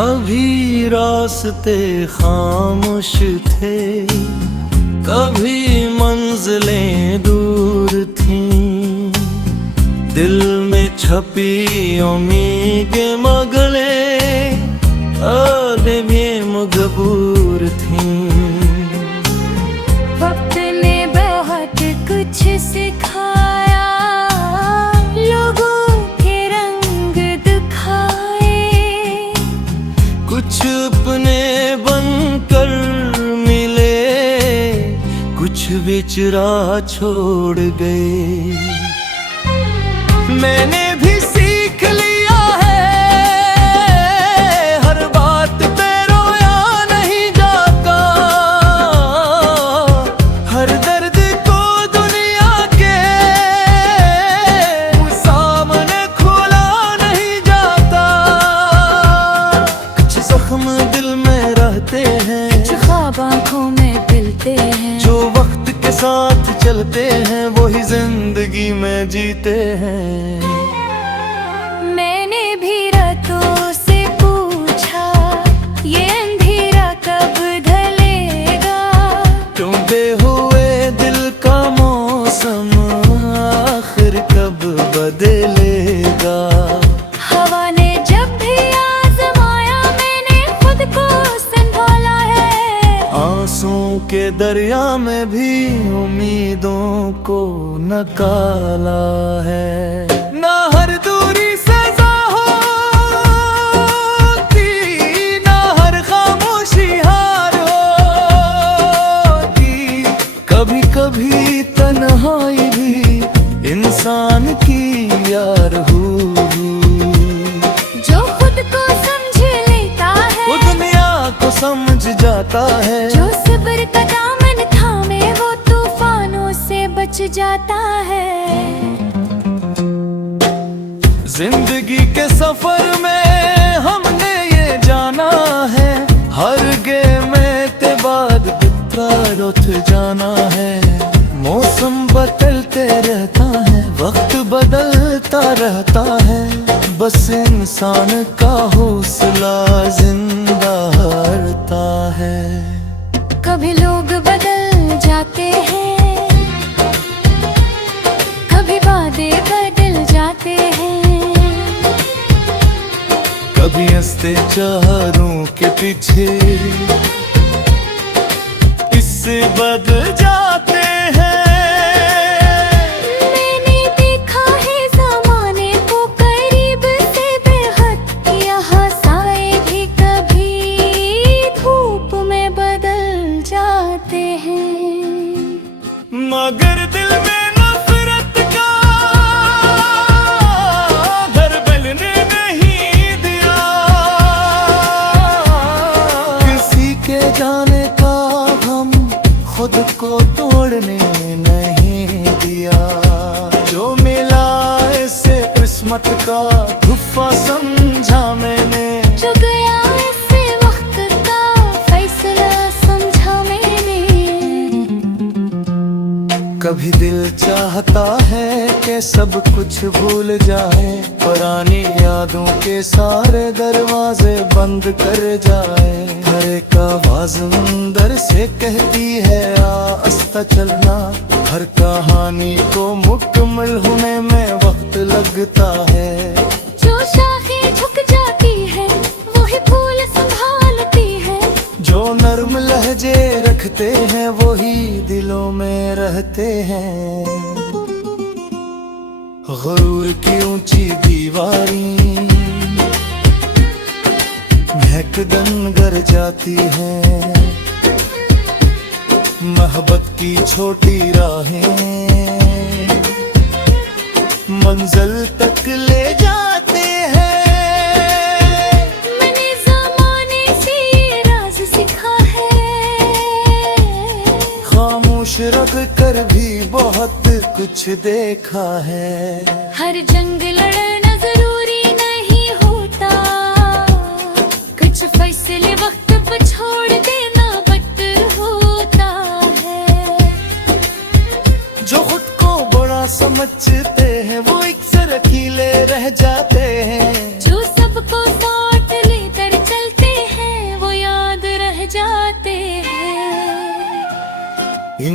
कभी रास्ते खामोश थे, कभी मंजिलें दूर थीं, दिल में छपी उम्मीदें मगले आदमियां मजबूर थीं। वक्त ने बहुत कुछ सिखाया, लोगों के रंग दिखाए, कुछ अपने बनकर मिले, कुछ बिचरा छोड़ गए। मैंने भी सीख लिया है, हर बात पे रोया नहीं जाता, हर दर्द को दुनिया के सामने खोला नहीं जाता। कुछ जख्म दिल में रहते हैं, कुछ ख्वाब आँखों में खिलते हैं, जो वक्त के साथ चलते हैं वही जिंदगी में जीते हैं। मैंने भी रातों से पूछा, ये अंधेरा कब ढलेगा, टूटे हुए दिल का मौसम आखिर कब बदलेगा। हवा ने जब भी आजमाया, मैंने खुद को संभाला है, आंसुओं के दरिया में भी उम्मीदों को निकाला है। ना हर दूरी सजा होती, ना हर खामोशी हार होती, कभी कभी तन्हाई भी इंसान की यार हुई। जो खुद को समझ लेता है वो दुनिया को समझ जाता है, जो सब्र का दामन थामे वो तूफानों से बच जाता है। जिंदगी के सफर में हमने ये जाना है, हर गेम के बाद बितर उठ जाना है। मौसम बदलते रहता है, वक्त बदलता रहता है, बस इंसान का हौसला जिंदा रहता है। कभी लोग बदल जाते हैं, कभी वादे बदल जाते हैं, कभी हंसते चारों के पीछे इससे बदल जाते हैं। मैंने देखा है ज़माने को करीब से बेहद, यहाँ साए भी कभी धूप में बदल जाते हैं, मगर दिल में नफरत का घर बनने नहीं दिया, किसी के जाने का हम खुद को तोड़ने नहीं दिया। जो मिला इससे किस्मत का गुफ़ा समझा मैंने, जो गया इससे वक्त का फैसला समझा मैंने। कभी दिल चाहता है कि सब कुछ भूल जाए, पुरानी यादों के सारे दरवाजे बंद कर जाए। हर एक आवाज़ अंदर से कहती है आस्ता चलना, हर कहानी को मुकम्मल होने में वक्त लगता है। जो शाखें झुक जाती है वही फूल संभालती है, जो नर्म लहजे रखते हैं वही दिलों में रहते हैं। गुरूर की ऊंची दीवारें महकदन गर जाती हैं, मोहब्बत की छोटी राहें मंजिल तक ले जाते हैं। मैंने ज़माने से ये राज सीखा है, खामोश रख कर भी बहुत कुछ देखा है। हर जंग लड़ना जरूरी नहीं होता, कुछ फैसले वक्त पर छोड़ देना बेहतर होता है। जो खुद को बड़ा समझते हैं वो एक रखीले रह जाते हैं, जो सबको साथ लेकर चलते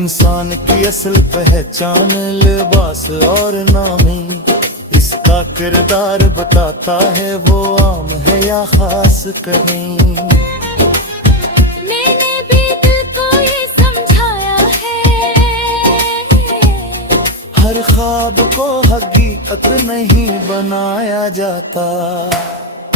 इंसान की असल पहचान लिबास और नामी, इसका किरदार बताता है वो आम है या खास कहीं। मैंने भी दिल को ये समझाया है, हर ख्वाब को हकीकत नहीं बनाया जाता।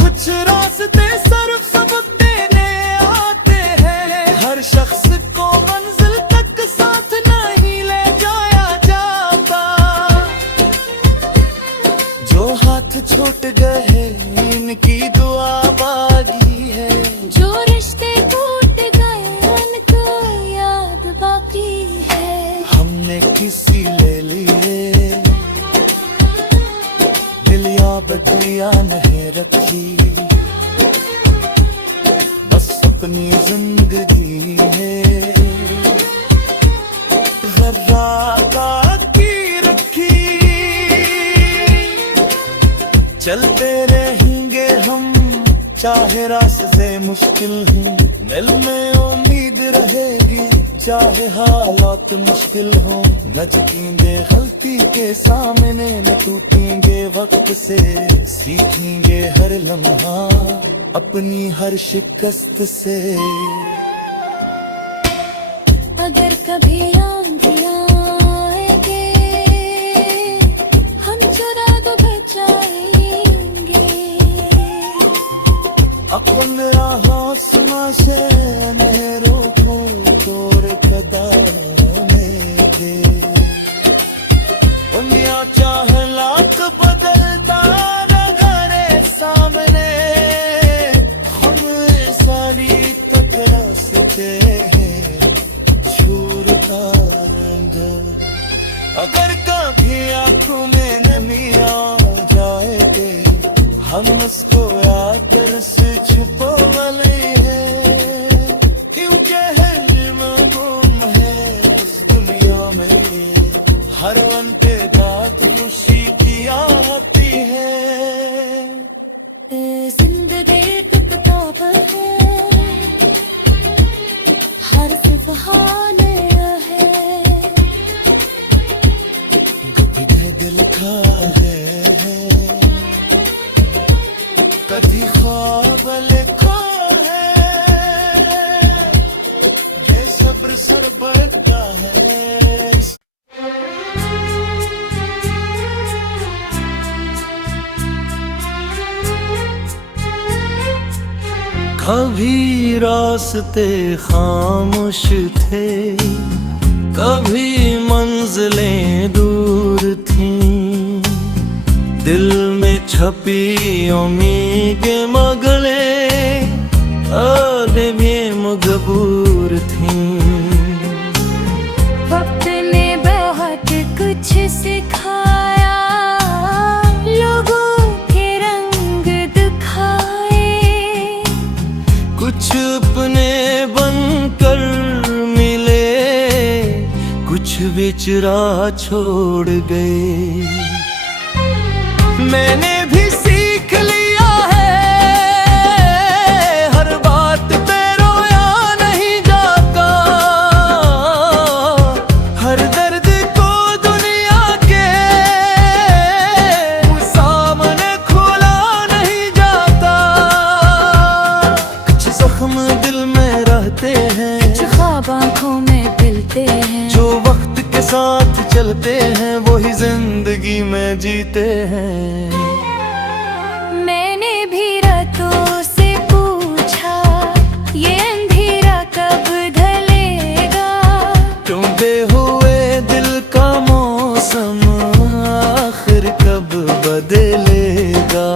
कुछ रास्ते सिर्फ सबक देने आते हैं, हर शख्स को मंजिल तक साथ नहीं ले जाया जाता। जो हाथ छूट गए इनकी दुआ बागी है, जो रिश्ते टूट गए उनको याद बाकी है। हमने किसी ले लिए दिल या बतिया नहीं रखी, बस अपनी जिंदगी है जरा बाकी रखी। चलते रहेंगे हम चाहे रास्ते मुश्किल हैं, दिल में उम्मीद रहेगी चाहे हालात मुश्किल हो। न झुकेंगे गलती के सामने, न टूटेंगे वक्त से, सीखेंगे हर लम्हा अपनी हर शिकस्त से। अगर कभी आंधियां आएंगे हम चुरा तो बचाएंगे, अपन राहों से अंधेरों को तोड़ कदमे दे। दुनिया चाहे लाख बदलता नजरे सामने, हम सारी तक रास्ते हैं छूरता रंग। अगर कभी आंखों में नमी आ जाएगी, हम उसको आकर से छुपा वाले हैं, क्योंकि है गुम है इस दुनिया में। हर वन पे दात खुशी की आती है। जिंदगी किताब है, हर सुबहाने है, कभी ढग लिखा है, कभी ख्वाब लिखा है, ये सब्र सरबत का है। कभी रास्ते खामोश थे, कभी मंजिलें दूर थीं, दिल में छपी उम्मीदें मगले आगे भी मजबूर थीं। वक्त ने बहुत कुछ सिखाया, लोगों के रंग दिखाए, कुछ अपने बनकर मिले, कुछ बेचरा छोड़ गए। मैंने भी सीख लिया है हर बात पे रोया नहीं जाता, हर दर्द को दुनिया के सामने खोला नहीं जाता। कुछ जख्म दिल में रहते हैं, कुछ ख्वाब आँखों में खिलते हैं, जो वक्त के साथ चलते हैं वही जिंदगी में जीते हैं। मैंने भी रातों से पूछा ये अंधेरा कब ढलेगा, टूटे हुए दिल का मौसम आखिर कब बदलेगा।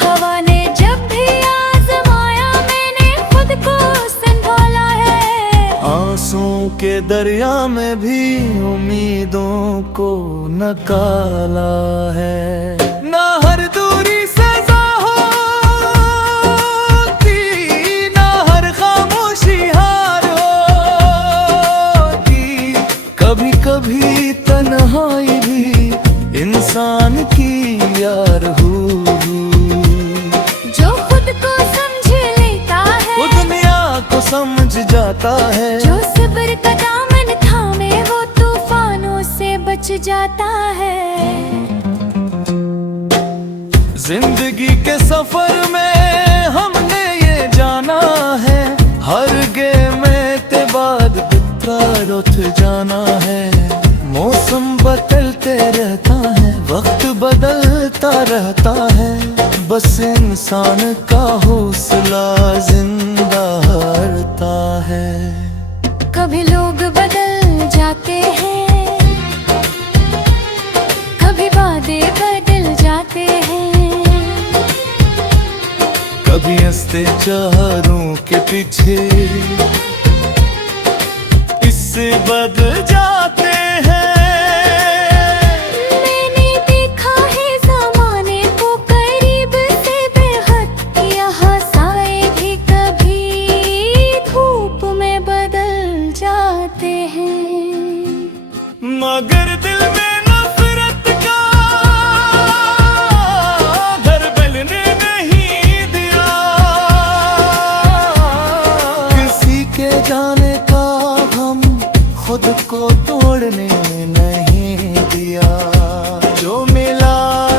हवा ने जब भी आजमाया मैंने खुद को संभाला है, आंसुओं के दरिया में भी उम्मीदों को नकाला है। ना हर दूरी सजा होती, ना हर खामोशी हार होती, कभी कभी तन्हाई भी इंसान की यार हुई। जो खुद को समझ लेता है वो दुनिया को समझ जाता है, जो सब्र का दामन थामे जाता है। जिंदगी के सफर में हमने ये जाना है, हर गेम के बाद बितर उठ जाना है। मौसम बदलते रहता है, वक्त बदलता रहता है, बस इंसान का हौसला जिंदा रहता है। कभी लोग बदल जाते हैं, कभी वादे बदल जाते हैं, कभी हंसते चारों के पीछे इससे बदल जाते हैं। मैंने देखा है ज़माने को करीब से बेहद, यहाँ साए भी कभी धूप में बदल जाते हैं। मगर दिल में नफरत का घर बनने नहीं दिया, किसी के जाने का हम खुद को तोड़ने नहीं दिया। जो मिला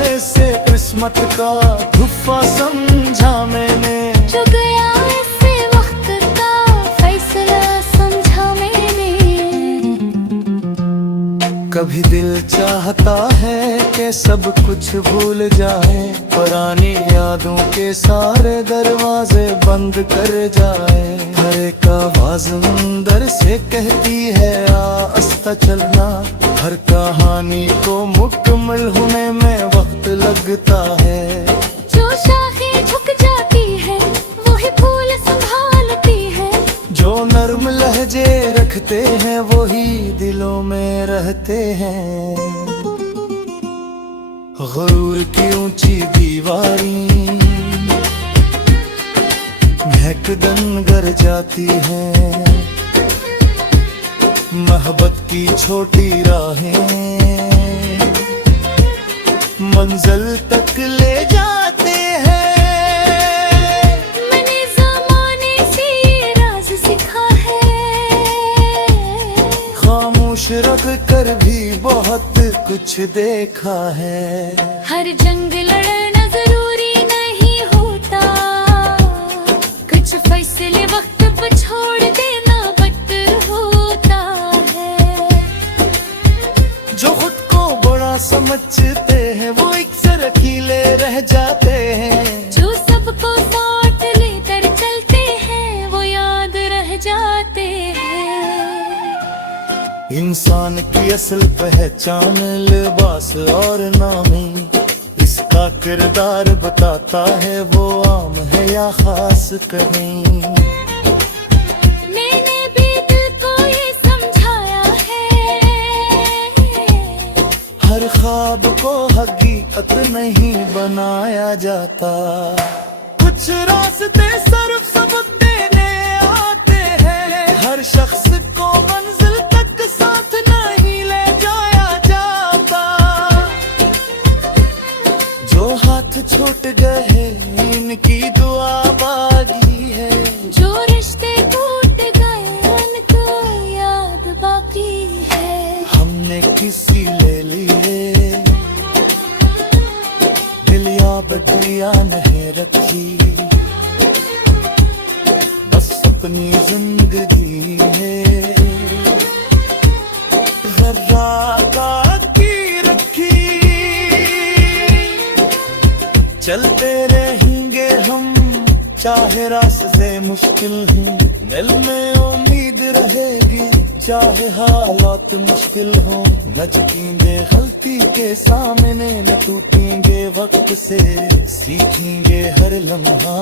इसे किस्मत का धुफ्फा समझा मैंने, जो गया इसे वक्त का फैसला समझा मैंने। कभी दिल चाहता है कि सब कुछ भूल जाए, पुरानी यादों के सारे दरवाजे बंद कर जाए। हर एक आवाज अंदर से कहती है आस्ता चलना, हर कहानी को मुकम्मल होने में वक्त लगता है। जो शाखें झुक जाती है वही फूल संभालती है, जो नर्म लहजे रखते हैं वही दिलों में रहते हैं। गुरूर की ऊंची दीवारें महकदन गर जाती हैं, मोहब्बत की छोटी राहें मंजिल तक ले जाते हैं। मैंने ज़माने से ये राज सीखा है, खामोश रख कर भी बहुत कुछ देखा है। हर जंग लड़ना जरूरी नहीं होता, कुछ फैसले वक्त पर छोड़ देना बेहतर होता है। जो खुद को बड़ा समझते हैं वो एक सरकीले रह जाते हैं, जो सबको साथ लेकर चलते हैं वो याद रह जाते हैं। इंसान की असल पहचान लिबास और नामी, इसका किरदार बताता है वो आम है या खास कहीं। मैंने भी दिल को ये समझाया है, हर ख्वाब को हकीकत नहीं बनाया जाता। कुछ रास्ते सिर्फ सबक देने आते हैं, हर शख्स को मंजिल तक साथ नहीं ले जाया जाता। जो हाथ छूट गए इनकी दुआ बागी है, जो रिश्ते टूट गए उनको याद बाकी है। हमने किसी ले लिए दिल या बतिया नहीं रखी, बस अपनी जिंदगी है जरा बाकी रखी। चलते रहेंगे हम चाहे रास्ते मुश्किल हैं, दिल में उम्मीद रहेगी चाहे हालात मुश्किल हो। न झुकेंगे गलती के सामने, न टूटेंगे वक्त से, सीखेंगे हर लम्हा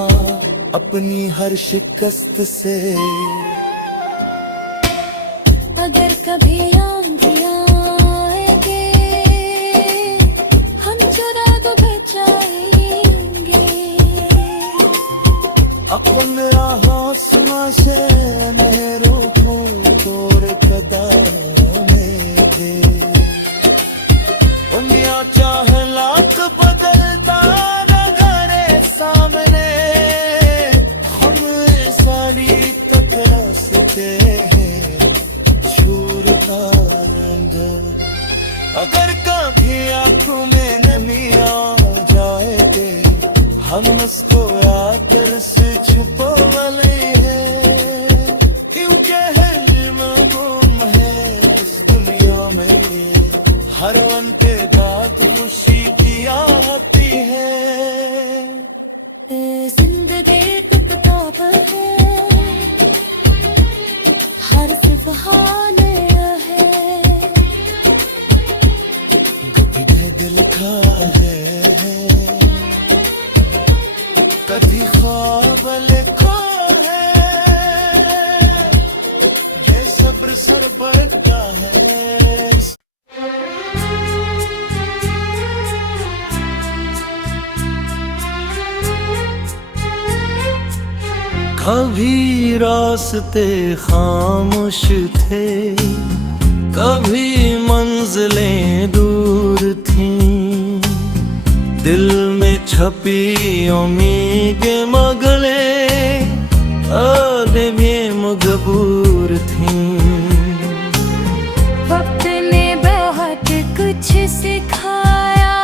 अपनी हर शिकस्त से। अगर कभी आंधियां आएंगे हम चुरा को बचाएंगे, अपन राहों से मेरों को तोड़ कदम दे। दुनिया चाहे लाख बदलता नजरे सामने, हम सारी तक रास्ते हैं छूरता अगर कभी आंखों में नमी आ जाए दे, हम उसको आकर से छुपा वाले हैं, क्योंकि है मालूम है इस दुनिया में हर वन के दांत खुशी की आती है। जिंदगी एक किताब है, हर सुबह नया है, कभी ढंग लिखा है, कभी ख्वाब लिखा है, ये सब्र सर बनता है। कभी रास्ते खामोश थे, कभी मंजिलें दूर थीं, दिल में छपी उम्मीदें मगले आगे भी मजबूर थीं। वक्त ने बहुत कुछ सिखाया,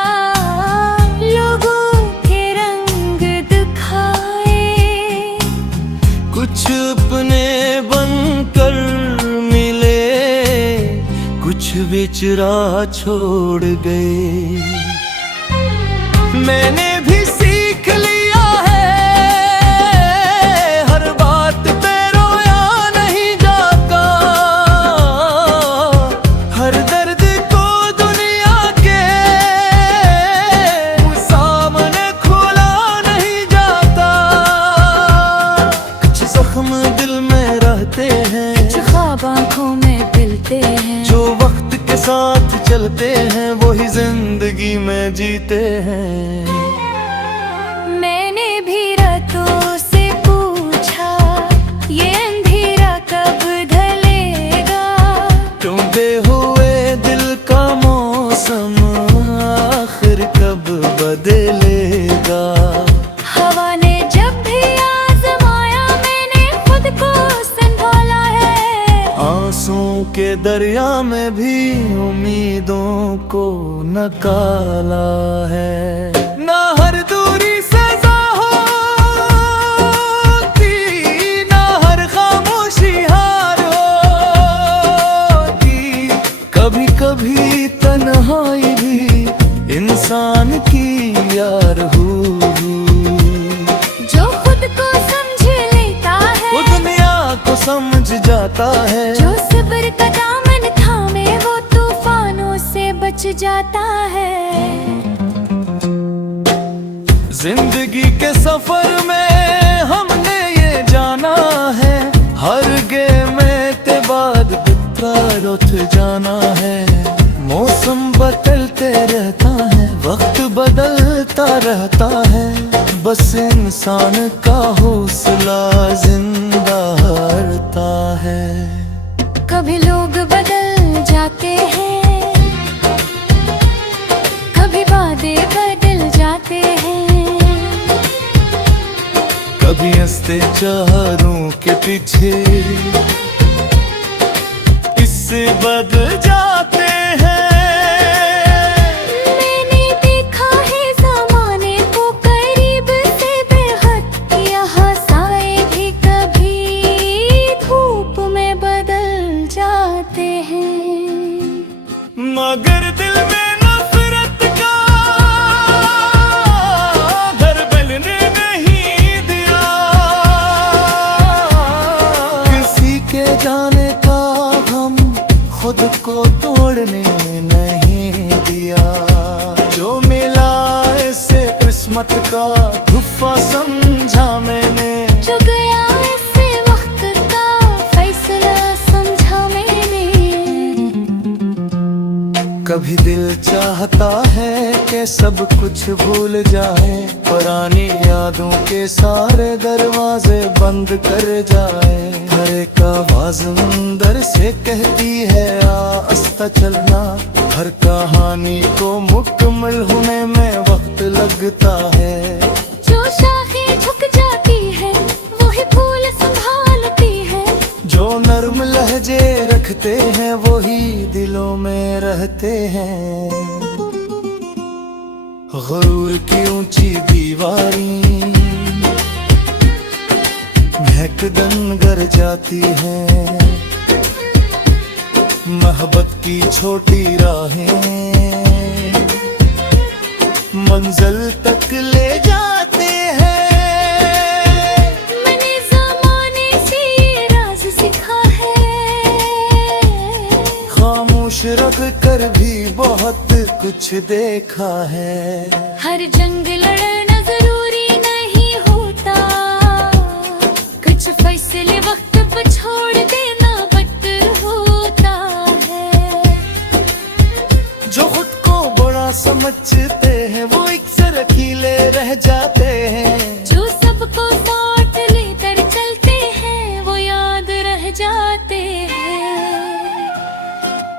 लोगों के रंग दिखाए, कुछ अपने बनकर मिले, कुछ बेचरा छोड़ गए। मैंने भी सीख लिया है, हर बात पे रोया नहीं जाता, हर दर्द को दुनिया के सामने खोला नहीं जाता। कुछ जख्म दिल में रहते हैं, कुछ ख्वाब आँखों में खिलते हैं, जो वक्त के साथ चलते हैं वही जिंदगी में जीते हैं। मैंने भी रातों से पूछा, ये अंधेरा कब ढलेगा, टूटे हुए दिल का मौसम आखिर कब बदलेगा। हवा ने जब भी आजमाया, मैंने खुद को संभाला है, आंसुओं के दरिया में भी उम्मीदों को नकाला है। ना हर दूरी सजा होती, ना हर खामोशी हार होती, कभी कभी तन्हाई भी इंसान की यार हुई। जो खुद को समझ लेता है, वो दुनिया को समझ जाता है, जो सब्र का दामन थामे, वो तूफानों से बच जाता है। जिंदगी के सफर में हमने ये जाना है, हर गेम के बाद बितर उठ जाना है। मौसम बदलते रहता है, वक्त बदलता रहता है, बस इंसान का हौसला जिंदा रहता है। कभी लोग बदल जाते हैं, कभी वादे बदल जाते हैं, कभी हंसते चारों के पीछे इससे बदल जाते हैं। मैंने देखा है ज़माने को करीब से बेहद, यहाँ साए भी कभी धूप में बदल जाते हैं, मगर दिल में नफरत का घर बनने नहीं दिया, किसी के जाने का हम खुद को तोड़ने नहीं दिया। जो मिला इसे किस्मत का गुफ़ा समझा मैंने, जो गया इसे वक्त का फैसला समझा मैंने। कभी दिल चाहता है कि सब कुछ भूल जाए, पुरानी यादों के सारे दरवाजे बंद कर जाए। हर एक आवाज अंदर से कहती है आस्ता चलना, हर कहानी को मुकम्मल होने में वक्त लगता है। जो शाखें झुक जाती है, वही फूल संभालती है, जो नर्म लहजे लिखते हैं वही दिलों में रहते हैं। गुरूर की ऊंची दीवारें महकदन गर जाती हैं, मोहब्बत की छोटी राहें मंजिल तक ले जाते हैं। मैंने ज़माने से ये राज सीखा है, खामोश रख कर भी बहुत कुछ देखा है। हर जंग लड़ना जरूरी नहीं होता, कुछ फैसले वक्त पर छोड़ देना बेहतर होता है। जो खुद को बड़ा समझते हैं वो अक्सर अकेले रह जाते हैं। जो सबको साथ लेकर चलते हैं वो याद रह जाते हैं।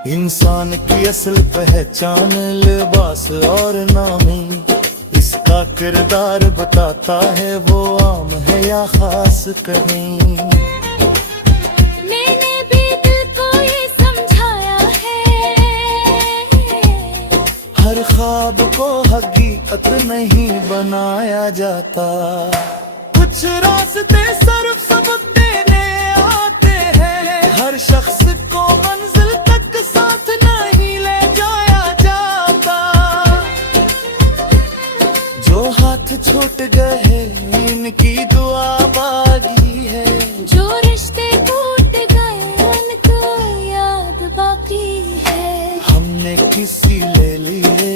इंसान की असल पहचान लिबास और नामी, इसका किरदार बताता है वो आम है या खास कहीं। मैंने भी दिल को ये समझाया है, हर ख्वाब को हकीकत नहीं बनाया जाता। कुछ रास्ते सिर्फ सबक देने आते हैं, हर शख्स को मंजिल तक साथ नहीं ले जाया जाता। जो हाथ छूट गए इनकी दुआ बाकी है, जो रिश्ते टूट गए उनको याद बाकी है। हमने किसी ले लिए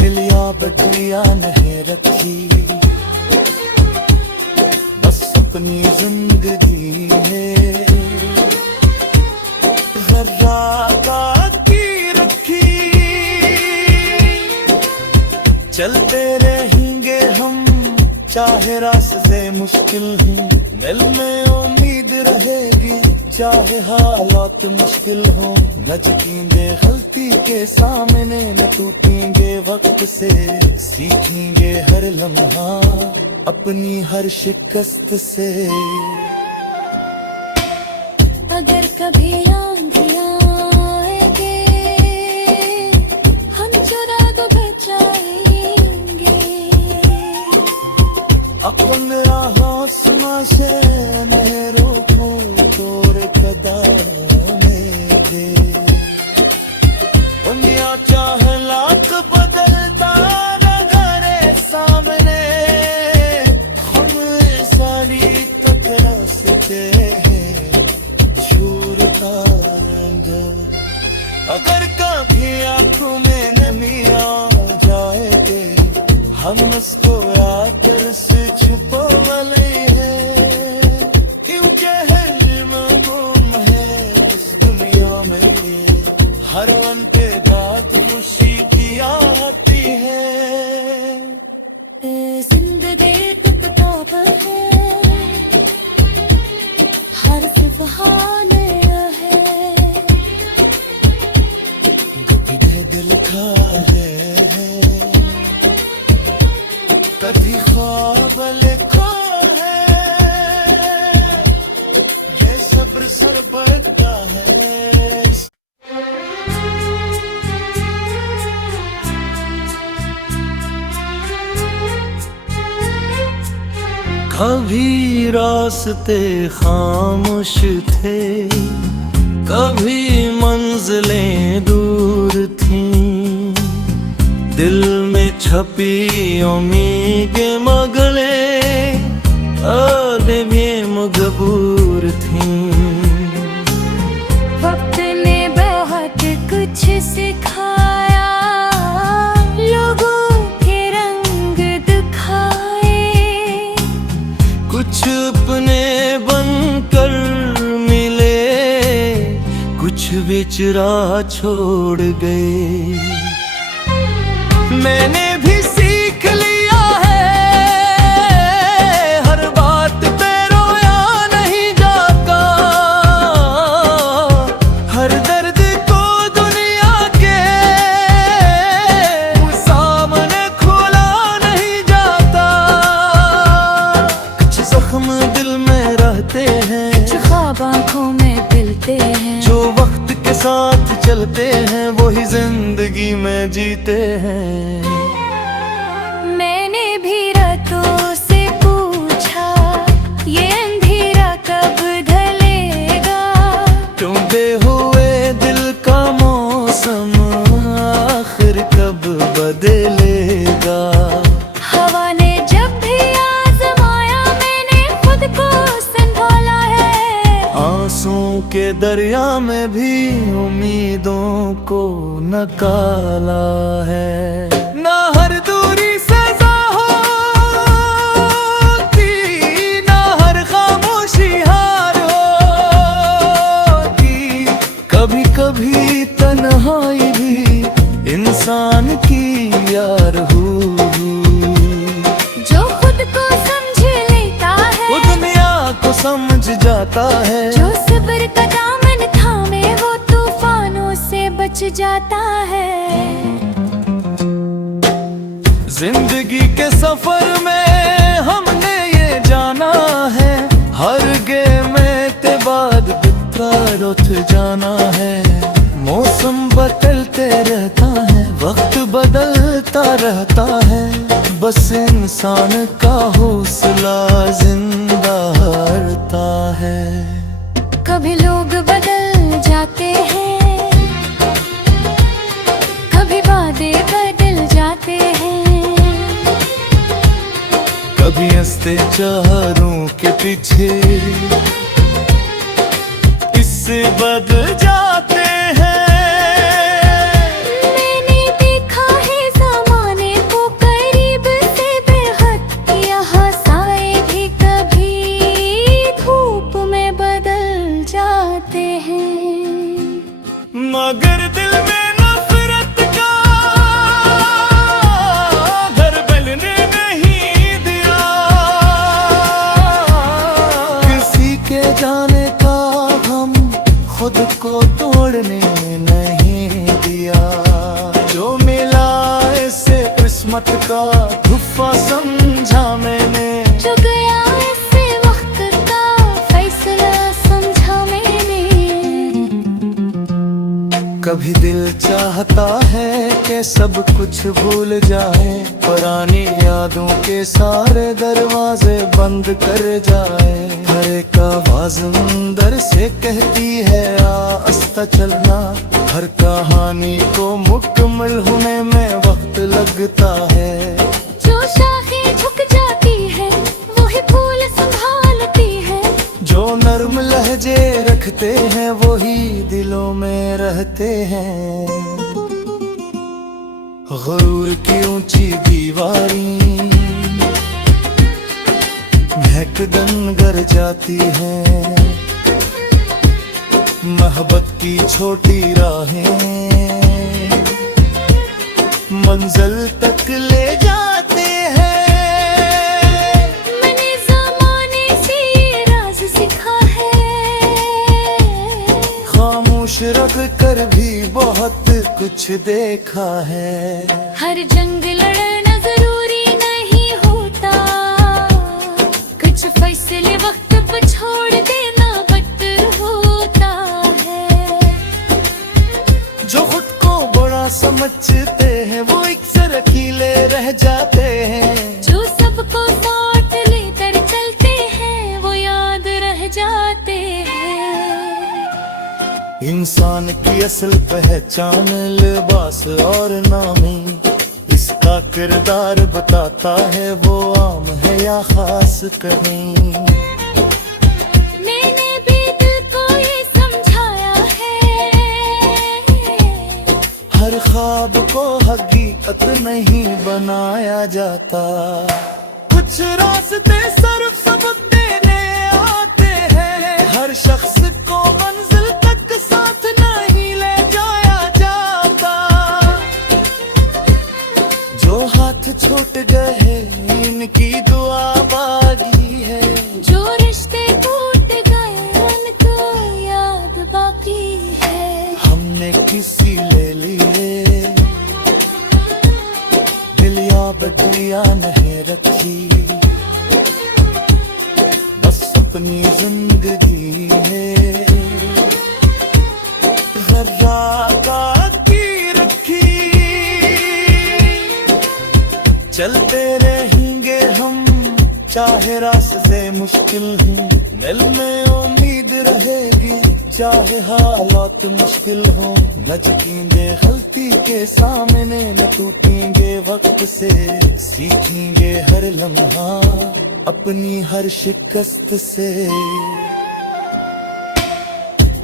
दिल या बदलिया नहीं रखी, बस अपनी जिंदगी में जरा बाकी रखी। चलते रहेंगे हम चाहे रास्ते मुश्किल हों, दिल में उम्मीद रहेगी चाहे हालात मुश्किल हो। न झुकेंगे गलती के सामने, न टूटेंगे वक्त से, सीखेंगे हर लम्हा अपनी हर शिकस्त से। अगर कभी आंधियां आएंगे हम चुरा को बचाएंगे, अपन राहों से मेरों को तोर कदम दे। दुनिया चाहे लाख बदलता नजरे सामने, हम सारी तरसते हैं छूरता रंग। अगर कभी आंखों में नमी आ जाएगी हम उसको आकर से छुपा वाले हैं, क्योंकि है मालूम है इस दुनिया में ये हर वन के दांत खुशी की आती है। जिंदगी टिकटॉप है, हर सुबहान है, कभी ढग लिखा है, कभी ख्वाब लिखा है, ये सब्र सर बढ़ता है। कभी रास्ते खामोश थे, कभी मंजिलें दूर थीं, दिल में छपी उम्मीदें मगले आगे भी मजबूर थीं। वक्त ने बहुत कुछ सिखाया, लोगों के रंग दिखाए, कुछ अपने बनकर मिले, कुछ बेचरा छोड़ गए। मैंने भी सीख लिया है हर बात पे रोया नहीं जाता, हर दर्द को दुनिया के सामने खोला नहीं जाता। कुछ जख्म दिल में रहते हैं, कुछ ख्वाब आँखों वक्त के साथ चलते हैं वही जिंदगी में जीते हैं। मैंने भी रातों से पूछा ये अंधेरा कब ढलेगा, टूटे हुए दिल का मौसम आखिर कब बदलेगा। हवा ने जब भी आजमाया मैंने खुद को संभाला है, आंसुओं के दरिया में भी उम्मीदों को नकाला है। ना हर दूरी सजा होती, ना हर खामोशी हार होती, कभी कभी तन्हाई भी इंसान की यार हुई। जो खुद को समझ लेता है वो दुनिया को समझ जाता है, जो सब्र का दामन थामे वो तूफानों से बच जाता है। जिंदगी के सफर में हमने ये जाना है, हर गेम के बाद बितर उठ जाना है। मौसम बदलते रहता है, वक्त बदलता रहता है, बस इंसान का हौसला जिंदा रहता है। कभी लोग बदल जाते हैं, कभी वादे बदल जाते हैं, कभी हंसते चारों के पीछे इससे बदल जाते हैं। मैंने देखा है ज़माने को करीब से बेहद, यहाँ साए भी कभी धूप में बदल जाते हैं। मगर दिल में नफरत का घर बनने नहीं दिया, किसी के जाने का हम खुद को तोड़ने नहीं दिया। जो मिला इसे किस्मत का गुफ़ा समझा मैंने, जो गया ऐसे वक्त का फैसला समझा मैंने। कभी दिल चाहता है कि सब कुछ भूल जाए, पुरानी यादों के सारे दरवाजे बंद कर जाए। हर एक आवाज अंदर से कहती है आस्ता चलना, हर कहानी को मुकम्मल होने में वक्त लगता है। जो शाखें झुक जाती है वही फूल संभालती है, जो नर्म लहजे रखते हैं वही दिलों में रहते हैं। गुरूर की ऊंची दीवारें महकदन गर जाती हैं, मोहब्बत की छोटी राहें मंजिल तक ले जाते हैं। मैंने ज़माने से ये राज सीखा है, खामोश रख कर भी बहुत कुछ देखा है। हर जंग लड़ना जरूरी नहीं होता, कुछ फैसले वक्त पर छोड़ देना बेहतर होता है। जो खुद को बड़ा समझते हैं वो एक सरकीले रह जाते हैं, जो सबको साथ लेकर चलते हैं वो याद रह जाते हैं। इंसान की असल पहचान लिबास और नामी, इसका किरदार बताता है वो आम है या खास कहीं। मैंने भी दिल को ये समझाया है, हर ख्वाब को हकीकत नहीं बनाया जाता, कुछ रास्ते सिर्फ सबक देने आते हैं। हर शख्स को मंजिल तक साथ नहीं ले जाया जाता, जो हाथ छूट गए इनकी दुआ बागी है, जो रिश्ते टूट गए उनको याद बाकी है। हमने किसी ले लिए दिल या बदलिया नहीं रखी, बस अपनी जिंदगी है चलते रहेंगे हम चाहे रास्ते मुश्किल हो, दिल में उम्मीद रहेगी चाहे हालात मुश्किल हो। न झुकेंगे गलती के सामने, न टूटेंगे वक्त से, सीखेंगे हर लम्हा अपनी हर शिकस्त से।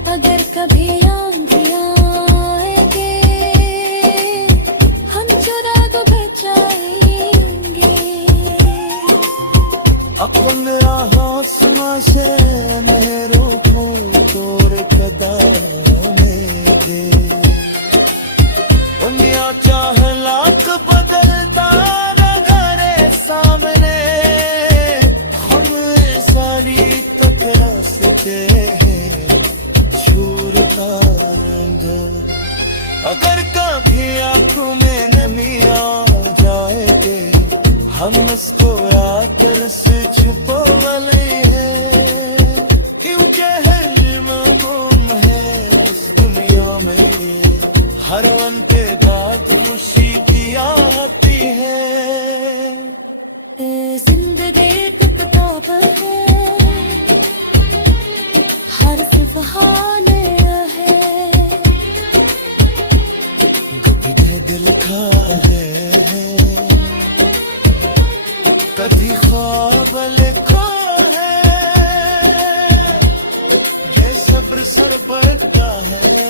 अगर कभी आंधियां आएंगे, हम चुराग बचाएंगे। अपन राहों से मेरों को तोर कदाने दे। दुनिया चाहे लाख बदलता नजरे सामने, हम सारी टकरा सके हैं छूरता रंग। अगर कभी आंखों में नमी आ जाएगी, हम उसको आकर से छुपा वाले हैं, क्योंकि हर मौम है इस दुनिया में, हर वन के दांत खुशी की आती है। जिंदगी टुकड़ा पर है, हर सुबहाने है, कभी ढग लिखा है, कभी ख्वाब लिखा है, ये सब्र सर बढ़ता है।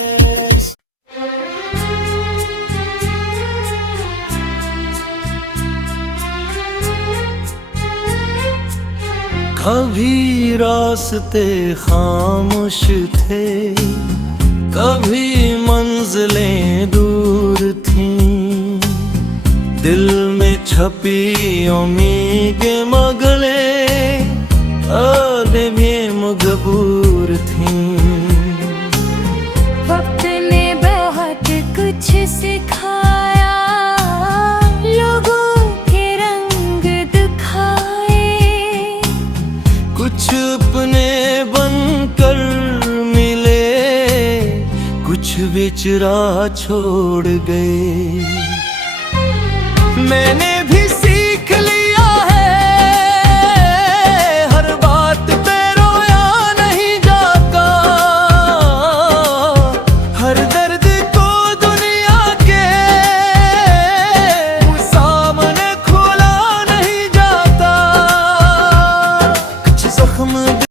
कभी रास्ते खामोश थे, कभी मंजिलें दूर थीं, दिल में छपी उम्मीदें मगले आगे भी मजबूर थीं। वक्त ने बहुत कुछ सिखाया, लोगों के रंग दिखाए, कुछ अपने बनकर मिले, कुछ बेच राह छोड़ गए। मैंने भी